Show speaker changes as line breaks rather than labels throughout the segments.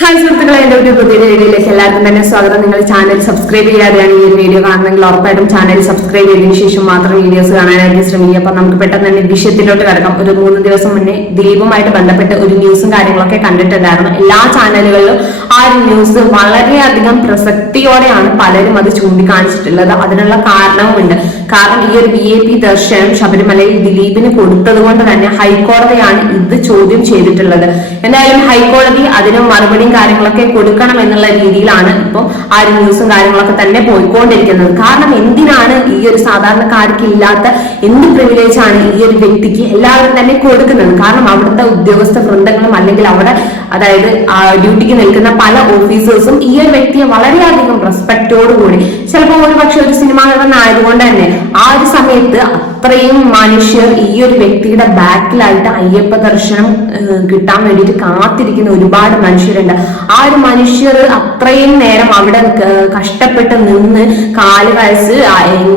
Hi സുഹൃത്തുക്കളെ എന്റെ ഒരു പുതിയ വീഡിയോയിലേക്ക് എല്ലാവർക്കും തന്നെ സ്വാഗതം. നിങ്ങൾ ചാനൽ സബ്സ്ക്രൈബ് ചെയ്യാതെയാണ് ഈ ഒരു വീഡിയോ കാണുന്നെങ്കിൽ ഉറപ്പായിട്ടും ചാനൽ സബ്സ്ക്രൈബ് ചെയ്തതിനു ശേഷം മാത്രം വീഡിയോസ് കാണാനായിട്ട് ശ്രമിക്കുക. അപ്പൊ നമുക്ക് പെട്ടെന്ന് തന്നെ വിഷയത്തിലോട്ട് കിടക്കാം. ഒരു മൂന്ന് ദിവസം മുന്നേ ദിലീപുമായിട്ട് ബന്ധപ്പെട്ട് ഒരു ന്യൂസും കാര്യങ്ങളൊക്കെ കണ്ടിട്ടുണ്ടായിരുന്നു. എല്ലാ ചാനലുകളിലും ആ ഒരു ന്യൂസ് വളരെയധികം പ്രസക്തിയോടെയാണ് പലരും അത് ചൂണ്ടിക്കാണിച്ചിട്ടുള്ളത്. അതിനുള്ള കാരണവുമുണ്ട്. കാരണം ഈ ഒരു വി എ പി ദർശനം ശബരിമലയിൽ ദിലീപിന് കൊടുത്തത് കൊണ്ട് തന്നെ ഹൈക്കോടതിയാണ് ഇത് ചോദ്യം ചെയ്തിട്ടുള്ളത്. എന്തായാലും ഹൈക്കോടതി അതിന് മറുപടിയും കാര്യങ്ങളൊക്കെ കൊടുക്കണം എന്നുള്ള രീതിയിലാണ് ഇപ്പോൾ ആ ഒരു ന്യൂസും കാര്യങ്ങളൊക്കെ തന്നെ പോയിക്കൊണ്ടിരിക്കുന്നത്. കാരണം എന്തിനാണ് ഈ ഒരു സാധാരണക്കാർക്ക് ഇല്ലാത്ത എന്ത് പ്രിവിലേജ് ആണ് ഈ ഒരു വ്യക്തിക്ക് എല്ലാവരും തന്നെ കൊടുക്കുന്നത്? കാരണം അവിടുത്തെ ഉദ്യോഗസ്ഥ വൃന്ദങ്ങളും അല്ലെങ്കിൽ അവിടെ അതായത് ഡ്യൂട്ടിക്ക് നിൽക്കുന്ന പല ഓഫീസേഴ്സും ഈ ഒരു വ്യക്തിയെ വളരെയധികം റെസ്പെക്റ്റോടുകൂടി ചിലപ്പോൾ ഒരു പക്ഷെ ഒരു സിനിമ നടൻ ആയതുകൊണ്ട് തന്നെ ആ ഒരു സമയത്ത് അത്രയും മനുഷ്യർ ഈ ഒരു വ്യക്തിയുടെ ബാക്കിലായിട്ട് അയ്യപ്പ ദർശനം കിട്ടാൻ വേണ്ടിയിട്ട് കാത്തിരിക്കുന്ന ഒരുപാട് മനുഷ്യരുണ്ട്. ആ ഒരു മനുഷ്യർ അത്രയും നേരം അവിടെ കഷ്ടപ്പെട്ട് നിന്ന് കാൽ വയസ്സ്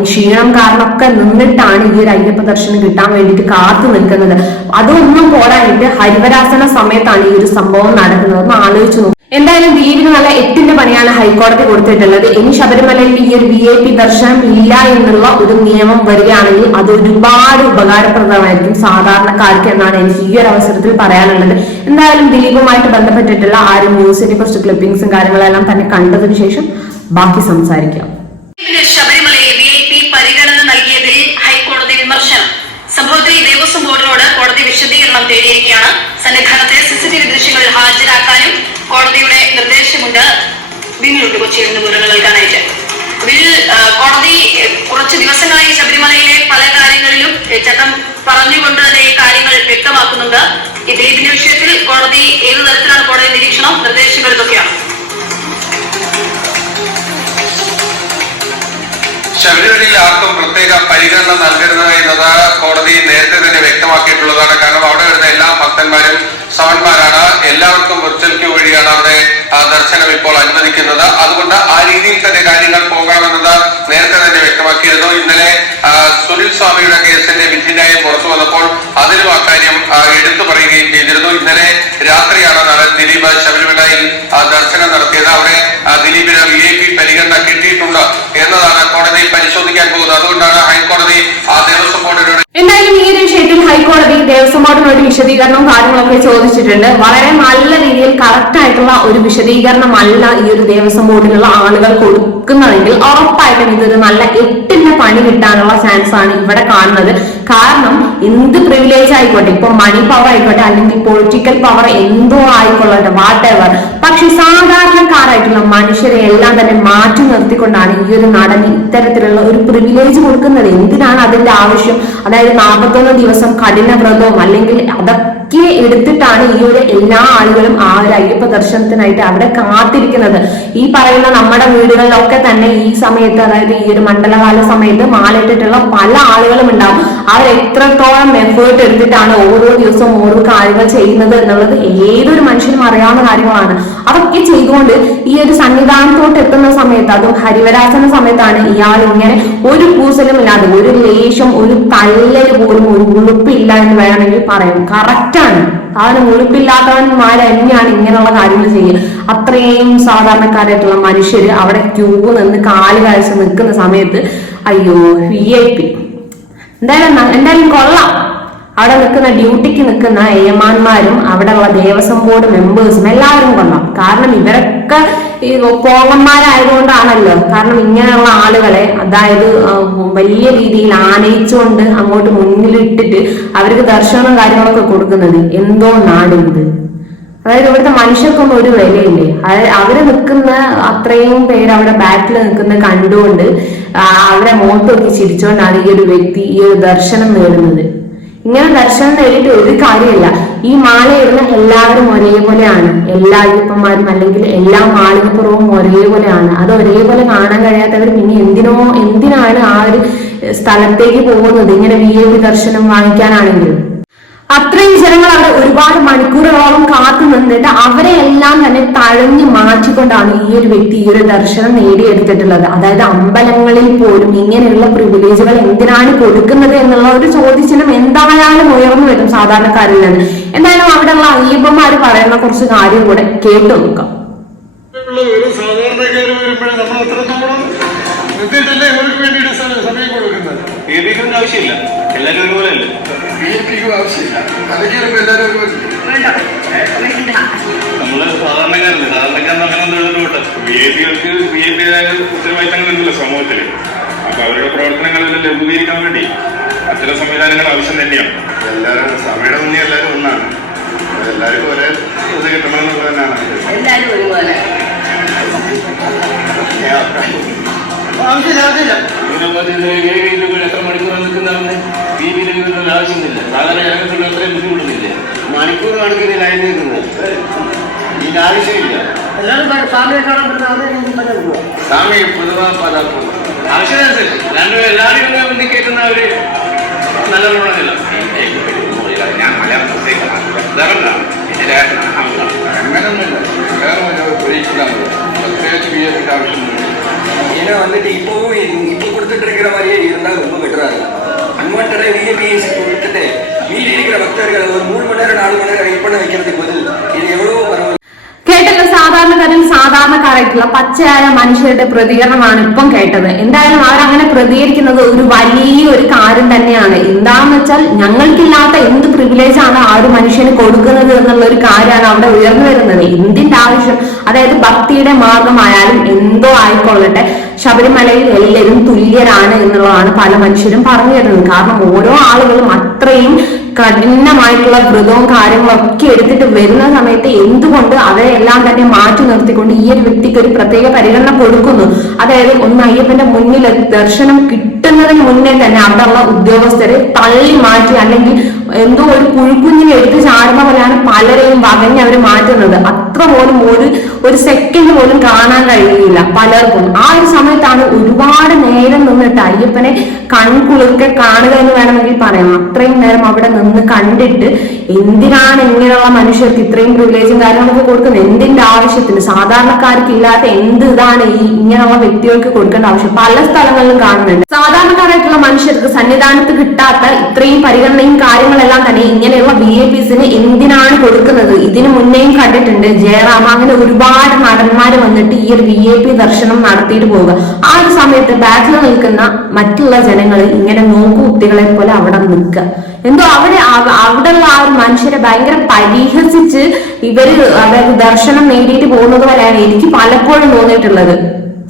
ക്ഷീണം കാരണമൊക്കെ നിന്നിട്ടാണ് ഈ ഒരു അയ്യപ്പ ദർശനം കിട്ടാൻ വേണ്ടിയിട്ട് കാത്തു നിൽക്കുന്നത്. അതൊന്നും പോരായിട്ട് ഹരിവരാസന സമയത്താണ് ഈ ഒരു സംഭവം നടക്കുന്നത്. ഒന്ന് ആലോചിച്ച് എന്തായാലും ദിലീപിന് നല്ല എട്ടിന്റെ പണിയാണ് ഹൈക്കോടതി കൊടുത്തിട്ടുള്ളത്. ഇനി ശബരിമലയിൽ ഈ ഒരു വി ഐ പി ദർശനം ഇല്ല എന്നുള്ള ഒരു നിയമം വരികയാണെങ്കിൽ അത് ഒരുപാട് ഉപകാരപ്രദമായിരിക്കും സാധാരണക്കാർക്ക് എന്നാണ് എനിക്ക് ഈ ഒരു അവസരത്തിൽ പറയാനുള്ളത്. എന്തായാലും ദിലീപുമായിട്ട് ബന്ധപ്പെട്ടിട്ടുള്ള ആ ഒരു ന്യൂസിനെ കുറിച്ച് ക്ലിപ്പിംഗ്സും കാര്യങ്ങളെല്ലാം തന്നെ കണ്ടതിനു ശേഷം ബാക്കി സംസാരിക്കാം.
ഇതിന് ശബരിമലയെ വി ഐ പി പരിഗണന ഹൈക്കോടതി വിമർശനം. സംഭവത്തിൽ ദേവസ്വം ബോർഡിനോട് കോടതി വിശദീകരണം തേടിയിരിക്കുകയാണ്. സന്നിധാനത്തെ സിസിടിവി ദൃശ്യങ്ങളിൽ ഹാജരാക്കാനും കോടതിയുടെ നിർദ്ദേശമുണ്ട്. ബില്ലുണ്ട് കൊച്ചിയിൽ നിന്ന് വിവരങ്ങൾ നൽകാനായിട്ട്. ബിൽ കോടതി കുറച്ച് ദിവസങ്ങളായി ശബരിമലയിലെ പല കാര്യങ്ങളിലും ചട്ടം പറഞ്ഞുകൊണ്ട് തന്നെ ഈ കാര്യങ്ങൾ വ്യക്തമാക്കുന്നുണ്ട്. ഈ ദിലീപിന്റെ വിഷയത്തിൽ കോടതി ഏത് തരത്തിലാണ് കോടതി നിരീക്ഷണം നിർദ്ദേശങ്ങൾ ഇതൊക്കെയാണ്
ശബരിമലയിൽ ആർക്കും പ്രത്യേക പരിഗണന നൽകരുത് എന്നത് കോടതി നേരത്തെ തന്നെ വ്യക്തമാക്കിയിട്ടുള്ളതാണ്. കാരണം അവിടെ വരുന്ന എല്ലാ ഭക്തന്മാരും സമന്മാരാണ്. എല്ലാവർക്കും വിർച്വൽ ക്യൂ വഴിയാണ് അവിടെ ദർശനം ഇപ്പോൾ അനുവദിക്കുന്നത്. അതുകൊണ്ട് ആ രീതിയിൽ തന്നെ കാര്യങ്ങൾ പോകണമെന്നത് നേരത്തെ തന്നെ വ്യക്തമാക്കിയിരുന്നു ഇന്നലെ ആ, സുനിൽ സ്വാമിയുടെ കേസിന്റെ വിധിന്യായം പുറത്തു വന്നപ്പോൾ അതിലും അക്കാര്യം ആ, എടുത്തു പറയുകയും ചെയ്തിരുന്നു ഇന്നലെ രാത്രിയാണ് നടൻ ദിലീപ് ശബരിമലയിൽ ആ, ദർശനം നടത്തിയത് അവിടെ ആ, ദിലീപിന് വി ഐ പി പരിഗണന കിട്ടിയിട്ടുണ്ട് എന്നതാണ് കോടതി പരിശോധിക്കാൻ പോകുന്നത് അതുകൊണ്ടാണ് ഹൈക്കോടതി ആ ദേവസ്വം ബോർഡിനോട്
എന്തായാലും ഈ ഒരു വിഷയത്തിൽ ഹൈക്കോടതി ദേവസ്വം ബോർഡിനോട് വിശദീകരണവും കാര്യങ്ങളൊക്കെ ചോദിച്ചിട്ടുണ്ട്. വളരെ നല്ല രീതിയിൽ കറക്റ്റ് ആയിട്ടുള്ള ഒരു വിശദീകരണമല്ല ഈ ഒരു ദേവസ്വം ബോർഡിലുള്ള ആളുകൾ കൊടുക്കുന്നതെങ്കിൽ ഉറപ്പായിട്ടും ഇതൊരു നല്ല എട്ടിന്റെ പണി കിട്ടാനുള്ള ചാൻസ് ആണ് ഇവിടെ കാണുന്നത്. കാരണം എന്ത് പ്രിവിലേജ് ആയിക്കോട്ടെ ഇപ്പൊ മണി പവർ ആയിക്കോട്ടെ അല്ലെങ്കിൽ പൊളിറ്റിക്കൽ പവർ എന്തോ ആയിക്കൊള്ളട്ടെ വാട്ട് എവർ പക്ഷെ സാധാരണക്കാരായിട്ടുള്ള മനുഷ്യരെ എല്ലാം തന്നെ മാറ്റി നിർത്തിക്കൊണ്ടാണ് ഈ ഒരു നടന് ഇത്തരത്തിലുള്ള ഒരു പ്രിവിലേജ് കൊടുക്കുന്നത്. എന്തിനാണ് അതിന്റെ ആവശ്യം? അതായത് നാൽപ്പത്തൊന്ന് ദിവസം കഠിന വ്രതവും അല്ലെങ്കിൽ അതൊക്കെ എടുത്തിട്ടാണ് ഈ ഒരു എല്ലാ ആളുകളും ആ ഒരു അയ്യപ്പ ദർശനത്തിനായിട്ട് അവിടെ കാത്തിരിക്കുന്നത്. ഈ പറയുന്ന നമ്മുടെ വീടുകളിലൊക്കെ തന്നെ ഈ സമയത്ത് അതായത് ഈ ഒരു മണ്ഡലകാല സമയത്ത് മാലയിട്ടിട്ടുള്ള പല ആളുകളും ഉണ്ടാവും. അവർ എത്രത്തോളം എഫേർട്ട് എടുത്തിട്ടാണ് ഓരോ ദിവസവും ഓരോ കാര്യങ്ങൾ ചെയ്യുന്നത് എന്നുള്ളത് ഏതൊരു മനുഷ്യനും അറിയാവുന്ന കാര്യങ്ങളാണ്. അതൊക്കെ ചെയ്തുകൊണ്ട് ഈ ഒരു സന്നിധാനത്തോട്ട് എത്തുന്ന സമയത്ത് അതും ഹരിവരാസന സമയത്താണ് ഇയാൾ ഇങ്ങനെ ഒരു കൂസലും ഇല്ലാതെ ഒരു ലേശം ഒരു തല്ലൽ പോലും ഒരു ഉളുപ്പില്ല എന്ന് വേണമെങ്കിൽ പറയാം. കറക്റ്റാണ് അവന് ഉളുപ്പില്ലാത്തവന്മാർ തന്നെയാണ് ഇങ്ങനെയുള്ള കാര്യങ്ങൾ ചെയ്യുക അത്രയും സാധാരണക്കാരായിട്ടുള്ള മനുഷ്യര് അവിടെ ക്യൂ നിന്ന് കാൽ കാഴ്ച നിൽക്കുന്ന സമയത്ത് അയ്യോ വി ഐ പി എന്തായാലും എന്തായാലും കൊള്ളാം. അവിടെ നിൽക്കുന്ന ഡ്യൂട്ടിക്ക് നിൽക്കുന്ന ഏമാന്മാരും അവിടെയുള്ള ദേവസ്വം ബോർഡ് മെമ്പേഴ്സും എല്ലാവരും കൊള്ളാം. കാരണം ഇവരൊക്കെ ഈ പോകന്മാരായതുകൊണ്ടാണല്ലോ. കാരണം ഇങ്ങനെയുള്ള ആളുകളെ അതായത് വലിയ രീതിയിൽ ആനയിച്ചുകൊണ്ട് അങ്ങോട്ട് മുന്നിലിട്ടിട്ട് അവർക്ക് ദർശനവും കാര്യങ്ങളൊക്കെ കൊടുക്കുന്നത് എന്തോ നാടുണ്ട് അതായത് ഇവിടുത്തെ മനുഷ്യർക്കൊന്നും ഒരു വിലയില്ലേ? അവർ നിൽക്കുന്ന അത്രയും പേര് അവിടെ ബാക്കിൽ നിൽക്കുന്ന കണ്ടുകൊണ്ട് അവരെ മോട്ടൊക്കെ ചിരിച്ചുകൊണ്ടാണ് ഈ ഒരു വ്യക്തി ഈ ഒരു ദർശനം നേടുന്നത്. ഇങ്ങനെ ദർശനം നേടിയിട്ട് ഒരു കാര്യമില്ല. ഈ മാല ഇടുന്ന എല്ലാവരും ഒരേപോലെയാണ്. എല്ലാ അയ്യപ്പന്മാരും അല്ലെങ്കിൽ എല്ലാ മാളികപ്പുറവും ഒരേപോലെയാണ്. അത് ഒരേപോലെ കാണാൻ കഴിയാത്തവർ പിന്നെ എന്തിനോ എന്തിനാണ് ആ ഒരു സ്ഥലത്തേക്ക് പോകുന്നത്? ഇങ്ങനെ വി ദർശനം വാങ്ങിക്കാനാണെങ്കിലും. അത്രയും ജനങ്ങൾ അവിടെ ഒരുപാട് മണിക്കൂറുകളോളം കാത്തു നിന്നിട്ട് അവരെ എല്ലാം തന്നെ തഴഞ്ഞു മാറ്റിക്കൊണ്ടാണ് ഈ ഒരു വ്യക്തി ഈ ഒരു ദർശനം നേടിയെടുത്തിട്ടുള്ളത്. അതായത് അമ്പലങ്ങളിൽ പോലും ഇങ്ങനെയുള്ള പ്രിവിലേജുകൾ എന്തിനാണ് കൊടുക്കുന്നത് എന്നുള്ള ഒരു ചോദ്യചിഹ്നം എന്തായാലും ഉയർന്നു വരും സാധാരണക്കാരിൽ നിന്ന്. എന്തായാലും അവിടെയുള്ള അയ്യപ്പന്മാർ പറയുന്ന കുറച്ച് കാര്യം കൂടെ കേട്ടു നോക്കാം.
ഉള്ള ഒരു സാധാരണക്കാര് വരുമ്പോഴേ നമ്മൾ അത്രത്തോളം നിർത്തിയിട്ടല്ലേ? ഇവർക്ക് വേണ്ടിയിട്ട് സ- സമയം കൊടുക്കുന്നത്.
ഏതെങ്കിലും ആവശ്യമില്ല. എല്ലാരും ഒരുപോലെ അല്ലേ
ബി ജെ പിക്കും ആവശ്യമില്ല. അല്ലെങ്കിൽ ഇപ്പൊ എല്ലാവരും ഒരുപോലെ.
നമ്മൾ സാധാരണക്കാരല്ലേ. സാധാരണക്കാരൻ അങ്ങനെ ഒന്നും വിട്ടെ ബി എ പികൾക്ക് ബി എ പി ഉണ്ടല്ലോ അപ്പൊ അവരുടെ പ്രവർത്തനങ്ങളെല്ലാം ലഘൂകരിക്കാൻ വേണ്ടി അത്തരം സംവിധാനങ്ങൾ ആവശ്യം തന്നെയാണ്.
എല്ലാവരും സമയം മുന്നേ എല്ലാവരും ഒന്നാണ്. എല്ലാവർക്കും ഒരേ ഇത് കിട്ടണമെന്നുള്ളത് തന്നെയാണ്.
എല്ലാവരും ഒരുപോലെ.
എത്ര മണിക്കൂർ നിൽക്കുന്നതാണ് ബി പി ആവശ്യമില്ല സാധാരണ ജനങ്ങൾക്ക് അത്രയും ബുദ്ധിമുട്ടുന്നില്ല
മണിക്കൂർ കണക്കിന് ലൈൻ നിൽക്കുന്നത് ഇതിന്റെ ആവശ്യമില്ല സ്വാമി പൊതുവാ പതാക്കും
ആവശ്യമനുസരിച്ച് രണ്ടും എല്ലാവരും കയറ്റുന്ന ഒരു നല്ല ഗുണമില്ല
ഞാൻ മലയാളം
അങ്ങനൊന്നുമില്ല വേറെ ഒരു പരീക്ഷിക്കാൻ പ്രത്യേകിച്ച് ബി ജെ പിക്ക് ആവശ്യമൊന്നുമില്ല
ஏன்னா வந்துட்டு இப்போவும் இப்போ கொடுத்துட்டு இருக்கிற மாதிரியே இருந்தால் ரொம்ப பெட்டரா இருக்கும் அன்வான்டா விஏபிஎஸ் கொடுத்துட்டு மீதி இருக்கிற பக்தர்கள் ஒரு மூணு மணி நேரம் நாலு மணி நேரம் வெயிட் பண்ண வைக்கிறதுக்கு பதில் இது எவ்வளவோ பரவாயில்ல
കേട്ടല്ലോ സാധാരണക്കാരിൽ സാധാരണക്കാരായിട്ടുള്ള പച്ചയായ മനുഷ്യരുടെ പ്രതികരണമാണ് ഇപ്പം കേട്ടത് എന്തായാലും അവരങ്ങനെ പ്രതികരിക്കുന്നത് ഒരു വലിയ ഒരു കാര്യം തന്നെയാണ് എന്താന്ന് വെച്ചാൽ ഞങ്ങൾക്കില്ലാത്ത എന്ത് പ്രിവിലേജ് ആണ് ആ ഒരു മനുഷ്യന് കൊടുക്കുന്നത് എന്നുള്ള ഒരു കാര്യമാണ് അവിടെ ഉയർന്നു വരുന്നത്. എന്തിന്റെ ആവശ്യം അതായത് ഭക്തിയുടെ മാർഗമായാലും എന്തോ ആയിക്കൊള്ളട്ടെ ശബരിമലയിൽ എല്ലാവരും തുല്യരാണ് എന്നുള്ളതാണ് പല മനുഷ്യരും പറഞ്ഞു തരുന്നത്. കാരണം ഓരോ ആളുകളും അത്രയും കഠിനമായിട്ടുള്ള വ്രതവും കാര്യങ്ങളും ഒക്കെ എടുത്തിട്ട് വരുന്ന സമയത്ത് എന്തുകൊണ്ട് അവരെ എല്ലാം തന്നെ മാറ്റി നിർത്തിക്കൊണ്ട് ഈ ഒരു വ്യക്തിക്ക് ഒരു പ്രത്യേക പരിഗണന കൊടുക്കുന്നു? അതായത് ഒന്ന് അയ്യപ്പന്റെ മുന്നിൽ ദർശനം കിട്ടുന്നതിന് മുന്നേ തന്നെ അവിടെയുള്ള ഉദ്യോഗസ്ഥരെ തള്ളി മാറ്റി അല്ലെങ്കിൽ എന്തോ ഒരു പുഴുക്കുഞ്ഞിനെ എടുത്ത് ചാടുന്ന പോലെയാണ് പലരെയും വകഞ്ഞ് അവർ മാറ്റുന്നത്. അത്ര പോലും ഒരു ഒരു സെക്കൻഡ് പോലും കാണാൻ കഴിയുന്നില്ല പലർക്കും. ആ ഒരു സമയത്താണ് ഒരുപാട് നേരം നിന്നിട്ട് അയ്യപ്പനെ കൺകുളിർക്കെ കാണുക എന്ന് വേണമെങ്കിൽ പറയാം. അത്രയും നേരം അവിടെ നിന്ന് കണ്ടിട്ട് എന്തിനാണ് ഇങ്ങനെയുള്ള മനുഷ്യർക്ക് ഇത്രയും പ്രിവിലേജും കാര്യങ്ങളൊക്കെ കൊടുക്കുന്നത്? എന്തിന്റെ ആവശ്യത്തിന്? സാധാരണക്കാർക്ക് ഇല്ലാത്ത എന്ത് ഇതാണ് ഈ ഇങ്ങനെയുള്ള വ്യക്തികൾക്ക് കൊടുക്കേണ്ട ആവശ്യം? പല സ്ഥലങ്ങളിലും കാണുന്നുണ്ട്. സാധാരണക്കാരായിട്ടുള്ള മനുഷ്യർക്ക് സന്നിധാനത്ത് കിട്ടാത്ത ഇത്രയും പരിഗണനയും കാര്യങ്ങളെല്ലാം തന്നെ ഇങ്ങനെയുള്ള ബി എ പിസിന് എന്തിനാണ് കൊടുക്കുന്നത്? ഇതിനു മുന്നേയും കണ്ടിട്ടുണ്ട്. ജയറാം അങ്ങനെ ഒരുപാട് നടന്മാര് വന്നിട്ട് ഈ ഒരു വി എ പി ദർശനം നടത്തിയിട്ട് പോവുക. ആ ഒരു സമയത്ത് ബാക്കിൽ നിൽക്കുന്ന മറ്റുള്ള ജനങ്ങൾ ഇങ്ങനെ നോക്കുകുത്തികളെ പോലെ അവിടെ നിൽക്കുക എന്തോ അവരെ അവിടെയുള്ള ആ ഒരു മനുഷ്യരെ ഭയങ്കര പരിഹസിച്ച് ഇവർ അതായത് ദർശനം നേടിയിട്ട് പോകുന്നത് പോലെയാണ് എനിക്ക് പലപ്പോഴും തോന്നിയിട്ടുള്ളത്.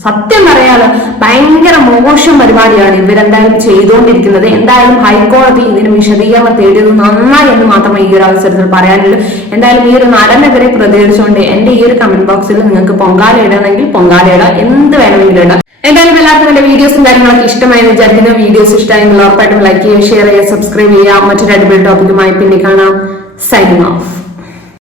സത്യം പറയാതെ ഭയങ്കര മോശം പരിപാടിയാണ് ഇവരെന്തായാലും ചെയ്തുകൊണ്ടിരിക്കുന്നത് എന്തായാലും ഹൈക്കോടതി ഇതിന് വിശദീകരണം തേടിയത് നന്നായി എന്ന് മാത്രമേ ഈ ഒരു അവസരത്തിൽ പറയാനുള്ളൂ. എന്തായാലും ഈ ഒരു നടനെതിരെ പ്രതികരിച്ചുകൊണ്ട് എന്റെ ഈ ഒരു കമന്റ് ബോക്സിൽ നിങ്ങൾക്ക് പൊങ്കാല ഇടണമെങ്കിൽ പൊങ്കാല ഇടാം എന്ത് വേണമെങ്കിലും ഇടാം. എന്തായാലും എല്ലാവർക്കും എന്റെ വീഡിയോസും കാര്യങ്ങളൊക്കെ ഇഷ്ടമായി വിചാരിക്കുന്ന. വീഡിയോസ് ഇഷ്ടമായെങ്കിൽ ഉറപ്പായിട്ടും ലൈക്ക് ചെയ്യുക ഷെയർ ചെയ്യുക സബ്സ്ക്രൈബ് ചെയ്യുക. മറ്റൊരു അടിപൊളി ടോപ്പിക്കുമായി പിന്നെ കാണാം. Signing off